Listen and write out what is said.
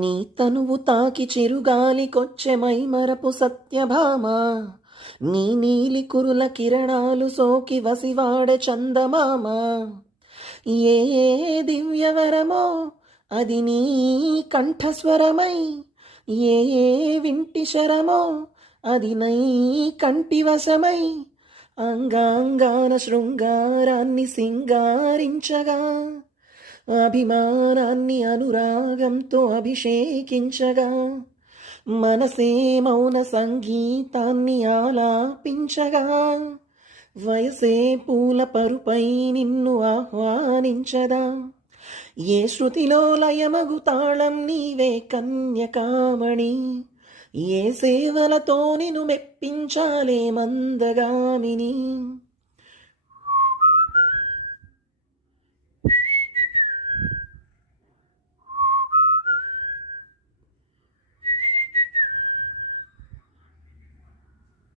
నీ తనువు తాకి చిరుగాలికొచ్చె మైమరపు సత్యభామ, నీ నీలి కురుల కిరణాలు సోకి వసివాడె చందమామ. ఏ దివ్యవరమో అది నీ కంఠస్వరమై, ఏ వింటి శరమో అది నై కంటివశమై, అంగాంగాన శృంగారాన్ని సింగారించగా, అభిమానాన్ని అనురాగంతో అభిషేకించగా, మనసే మౌన సంగీతాన్ని ఆలాపించగా, వయసే పూల పరుపై నిన్ను ఆహ్వానించదా. ఏ శృతిలో లయమగు తాళం నీవే కన్యకామణి, ఏ సేవలతో నిన్ను మెప్పించాలే మందగామిని.